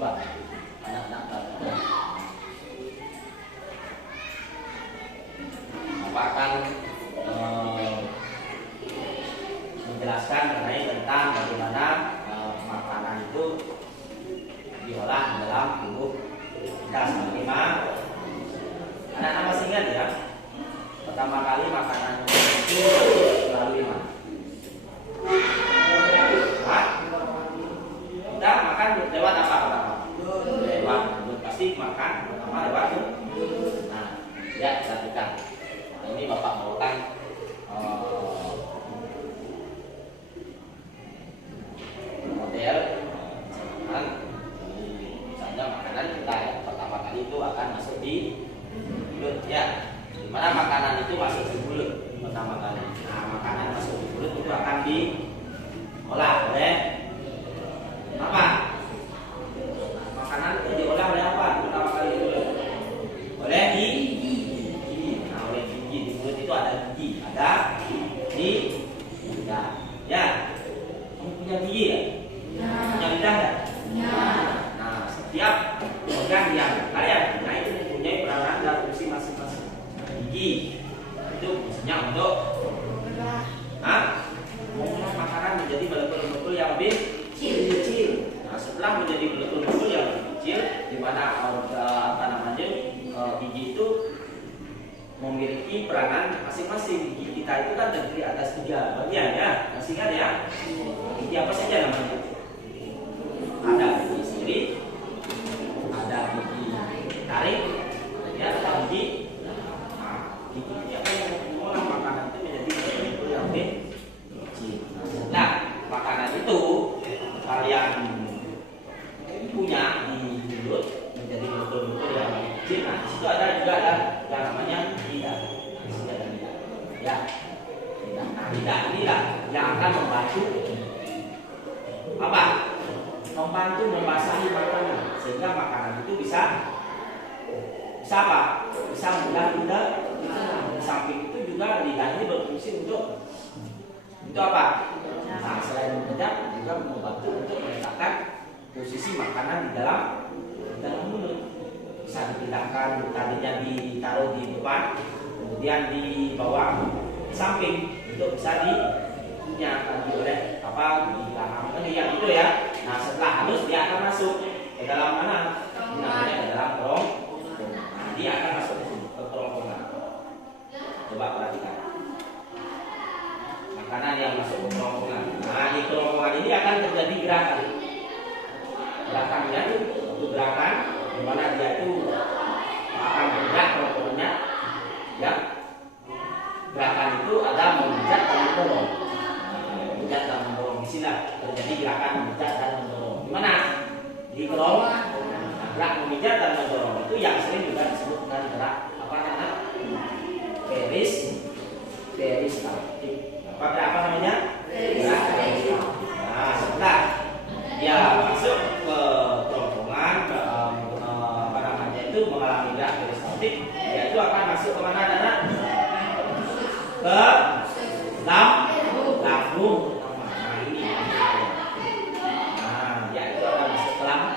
coba anak-anak Bapak akan menjelaskan mengenai tentang bagaimana makanan itu diolah dalam tubuh kita sebagai anak-anak masih ingat ya, pertama kali makanan itu melalui mana? Kita makan lewat apa pertama? Lewat mulut, pasti makan pertama lewat mulut. Nah, ya perhatikan. Nah, ini Bapak bawakan model misalnya makanan kita pertama kali itu akan masuk di mulut ya. Dimana makanan itu masuk di mulut pertama kali. Nah, makanan masuk di mulut itu akan diolah oleh apa? Makanan itu diolah oleh apa? Pertama kali oleh gigi. Nah, oleh gigi di mulut itu ada gigi, ada lidah. Ya, kamu punya gigi ya? Punya lidah ya? Nah, setiap organ yang kalian punya itu mempunyai peranan dan fungsi masing-masing. Gigi itu fungsinya untuk mengolah makanan menjadi molekul-molekul yang lebih kecil. Nah, setelah menjadi molekul-molekul yang lebih kecil, di mana gigi itu memiliki peranan masing-masing. Gigi kita itu kan terdiri atas 3 bagian ya, masih ingat ya? Gigi apa saja namanya? Ada gigi sendiri, ada gigi tarik, ada gigi. Gigi ini apa yang mengolah makanan itu menjadi molekul yang lebih kecil. Nah, makanan itu kalian punya di mulut menjadi molekul-molekul yang lebih kecil. Nah, di situ ada juga yang namanya lidah. Di sini ada lidah. Ya, lidah. Nah, lidah inilah yang akan membantu apa? Membantu membasahi makanan sehingga makanan itu bisa apa? Bisa mudah kita. Di samping itu juga lidah ini berfungsi untuk apa? Nah, selain mengenyang juga membantu untuk meletakkan posisi makanan di dalam mulut. Bisa dipindahkan, tadinya ditaruh di depan, kemudian dibawa di samping untuk bisa dipunya oleh apa? Di belakang yang itu ya. Nah, setelah halus dia akan masuk ke dalam mana? Namanya ke dalam kerongkongan. Nah, dia akan masuk ke kerongkongan. Coba perhatikan makanan yang masuk ke kerongkongan. Nah, di kerongkongan ini akan terjadi gerakan. Gerakannya itu satu gerakan di mana dia itu akan bergerak kerongkongannya. Ya, gerakan itu ada memijat dan mendorong. Memijat dan mendorong di sini terjadi gerakan memijat dan mendorong. Di mana? Di kerongkongan. Nah, gerak memijat dan mendorong itu yang sering juga disebut dengan gerak apa namanya? Peristaltik. Apa namanya? Peristaltik. Nah, setelah dia masuk ke kerongkongan, apa namanya itu mengalami gerak peristaltik, dia itu akan masuk ke mana anak? Ke lambung. Nah, ini. Nah, dia itu akan masuk ke lambung.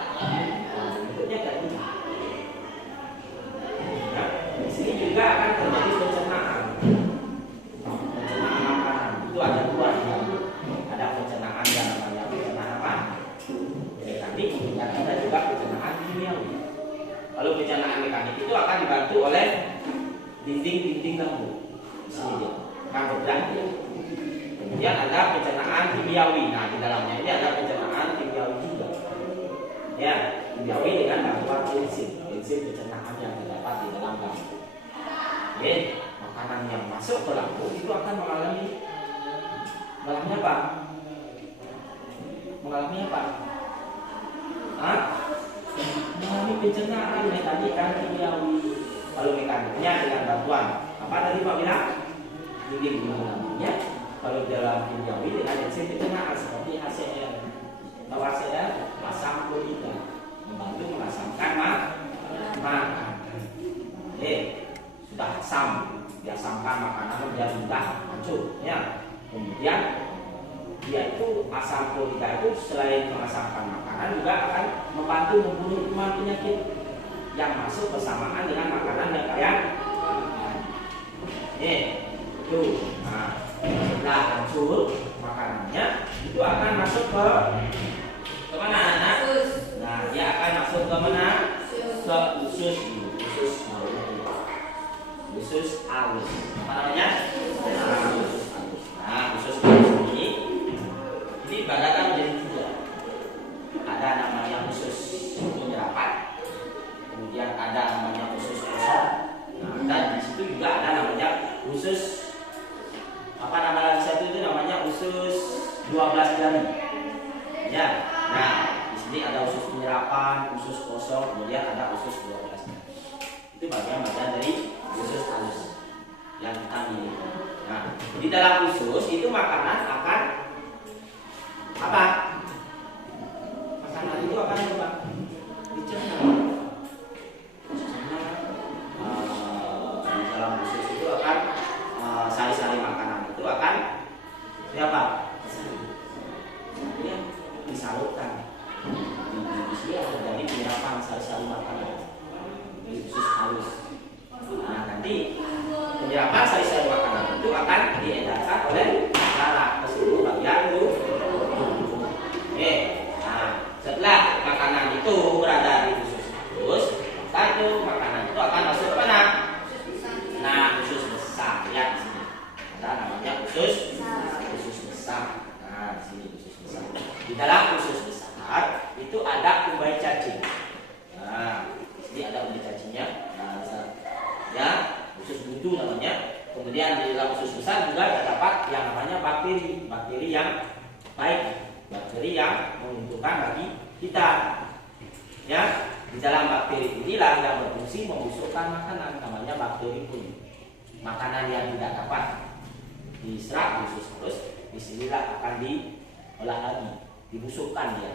Bentuknya kayak ini. Nah, di sini juga akan terjadi pencernaan. Itu ada 2 ya. Ada pencernaan yang namanya pencernaan apa? Mekanik, dan ada juga pencernaan kimiawi. Kalau pencernaan mekanik itu akan dibantu oleh dinding lambung. Di sini dia akan bergerak. Kemudian ada pencernaan kimiawi. Nah, di dalamnya ini ada pencernaan kimiawi juga. Ya, kimiawi dengan bantuan enzim pencernaan yang terdapat di dalam lambung. Oke, makanan yang masuk ke lambung itu akan mengalami apa? Mengalami pencernaan mekanik dan kimiawi. Kalau mekaniknya dengan bantuan apa tadi Pak bilang? Dinding lambungnya. Kalau dalam kimiawi dengan enzim pencernaan seperti HCl. Tahu HCl? Asam klorida. Membantu mengasamkan makanan. Sudah asam, diasamkan makanan menjadi mudah hancur. Ya. Kemudian dia itu asam klorida itu selain mengasamkan makanan juga akan membantu membunuh kuman penyakit yang masuk bersamaan dengan makanan yang kaya. Tuh. Nah, setelah hancur makanannya itu akan masuk ke mana anak? Nah, dia akan masuk ke mana? Ke usus halus. Apa namanya? Usus halus ini dibagi menjadi 3. Ada namanya usus penyerapan, kemudian ada namanya usus kosong. Nah, dan di situ juga ada namanya usus apa nama lagi satu itu namanya usus 12 jari. Ya. Nah, di sini ada usus penyerapan, usus kosong, kemudian ada usus 12 jari. Itu bagian-bagian dari usus halus yang kita miliki. Nah, di dalam usus itu makanan akan apa? Makanan itu akan apa? Dicerna. Di dalam usus itu akan sari-sari makanan itu akan siapa? Ya, disalurkan. Di sini terjadi penyerapan sari-sari makanan di usus halus. Nah, nanti penyerapan sari-sari makanan itu akan diedarkan oleh darah ke seluruh bagian tubuh. Nah, setelah makanan itu berada di usus halus, maka itu makanan itu akan masuk ke mana? Nah, usus besar ya. Di sini ada namanya usus besar. Nah, di sini usus besar. Di dalam usus besar itu ada umbai cacing. Nah, di sini ada umbai cacingnya. Nah, ya, usus buntu namanya. Kemudian di dalam usus besar juga terdapat yang namanya bakteri yang baik, bakteri yang menguntungkan bagi kita. Ya, di dalam bakteri inilah yang berfungsi membusukkan makanan, namanya bakteri pun. Makanan yang tidak dapat diserap di usus halus, disinilah akan diolah lagi, dibusukkan dia.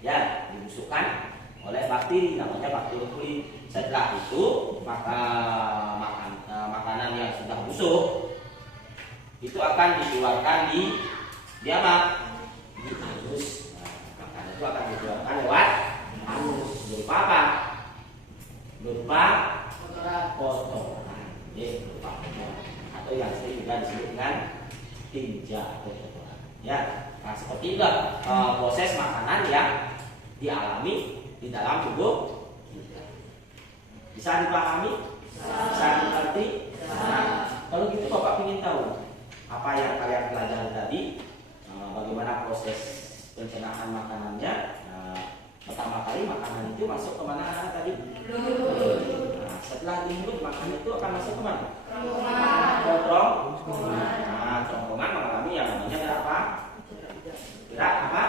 Ya, dibusukkan oleh bakteri, namanya bakteri kulit. Setelah itu maka makanan yang sudah busuk itu akan dikeluarkan di apa? Di anus. Nah, makanan itu akan dikeluarkan lewat anus. Berupa apa? Berupa kotoran. Berupa kotoran. Atau yang sering juga disebut dengan tinja atau kotoran. Ya, nah seperti itu proses makanan yang dialami di dalam tubuh kita. Bisa dipahami? Bisa dimengerti? Nah, kalau gitu Bapak ingin tahu apa yang kalian pelajari tadi, bagaimana proses pencernaan makanannya. Pertama kali makanan itu masuk ke mana tadi? Nah, setelah di mulut makanan itu akan masuk ke mana? Kerongkongan. Nah, kerongkongan mengalami yang namanya gerak apa? Gerak apa?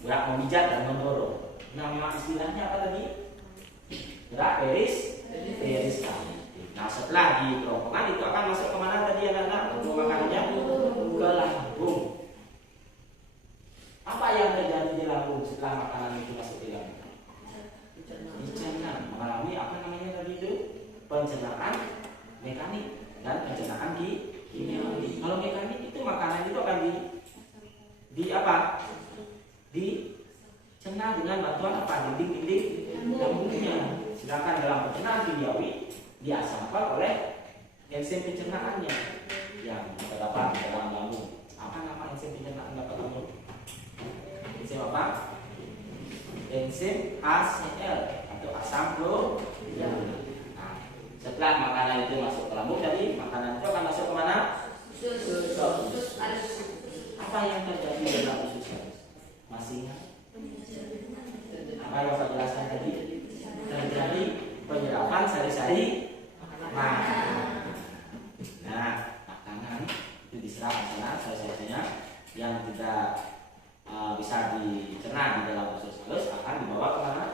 Gerak memijat dan mendorong. Nama istilahnya apa tadi? Gerak peristaltik. Nah, setelah di kerongkongan itu akan masuk ke mana tadi anak-anak? Untuk makanannya ke lambung. Apa yang terjadi di lambung setelah makanan itu masuk di lambung? Dicerna, mengalami apa namanya tadi itu? Pencernaan mekanik dan pencernaan kimiawi. Kalau mekanik itu makanan itu akan di apa? Dicerna dengan bantuan apa? Dinding-dinding lambungnya. Sedangkan dalam pencernaan kimiawi diasamkan oleh enzim pencernaannya yang terdapat di dalam lambung. Apa nama enzim pencernaan dalam lambung? Enzim apa? Enzim HCl atau asam klorida. Nah, setelah makanan itu masuk ke lambung, jadi makanan itu akan masuk ke mana? Usus. Apa yang terjadi dalam usus halus? Masih ingat? Apa yang Bapak jelaskan tadi? Terjadi penyerapan sari-sari makanan. Nah, makanan itu diserap ke sana sari-sarinya yang tidak bisa dicerna di dalam usus halus akan dibawa ke mana?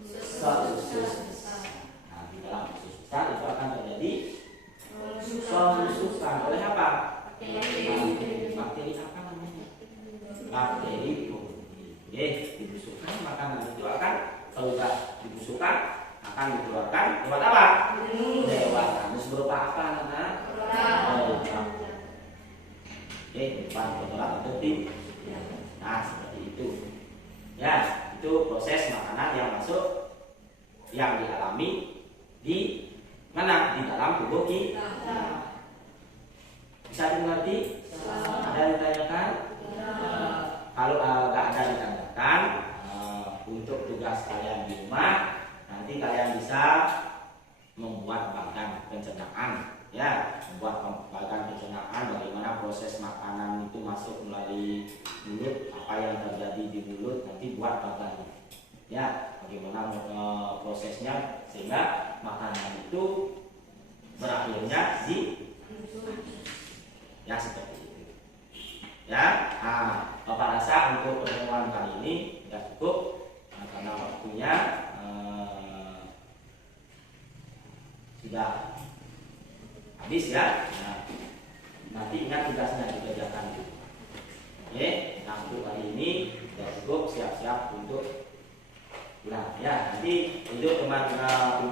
Ke usus besar. Nah, di dalam usus besar itu akan terjadi pembusukan oleh apa? Bakteri apa namanya? Bakteri pulih. Dibusukkan makanan itu akan kalau sudah dibusukkan akan dikeluarkan lewat apa? Lewat anus. Berupa apa anak-anak? Oke. depan kotoran atau tidak. Nah, seperti itu. Ya, itu proses makanan yang masuk, yang dialami di mana? Di dalam tubuh kita. Bisa dimengerti? Ada yang ditanyakan? Kalau nggak ada ditanyakan, untuk tugas kalian di rumah, nanti kalian bisa membuat bagan pencernaan, ya, membuat bagan pencernaan, bagaimana proses makanan itu masuk melalui mulut, apa yang terjadi di mulut, nanti buat bagannya, ya, bagaimana prosesnya sehingga makanan itu berakhirnya di, ya, seperti itu, ya. Nah, Bapak rasa untuk pertemuan kali ini sudah cukup, karena waktunya sudah habis, ya. Nah, nanti ingat tugasnya dikerjakan. Oke, nah untuk hari ini sudah cukup, siap-siap untuk pulang, ya. Nanti untuk teman-teman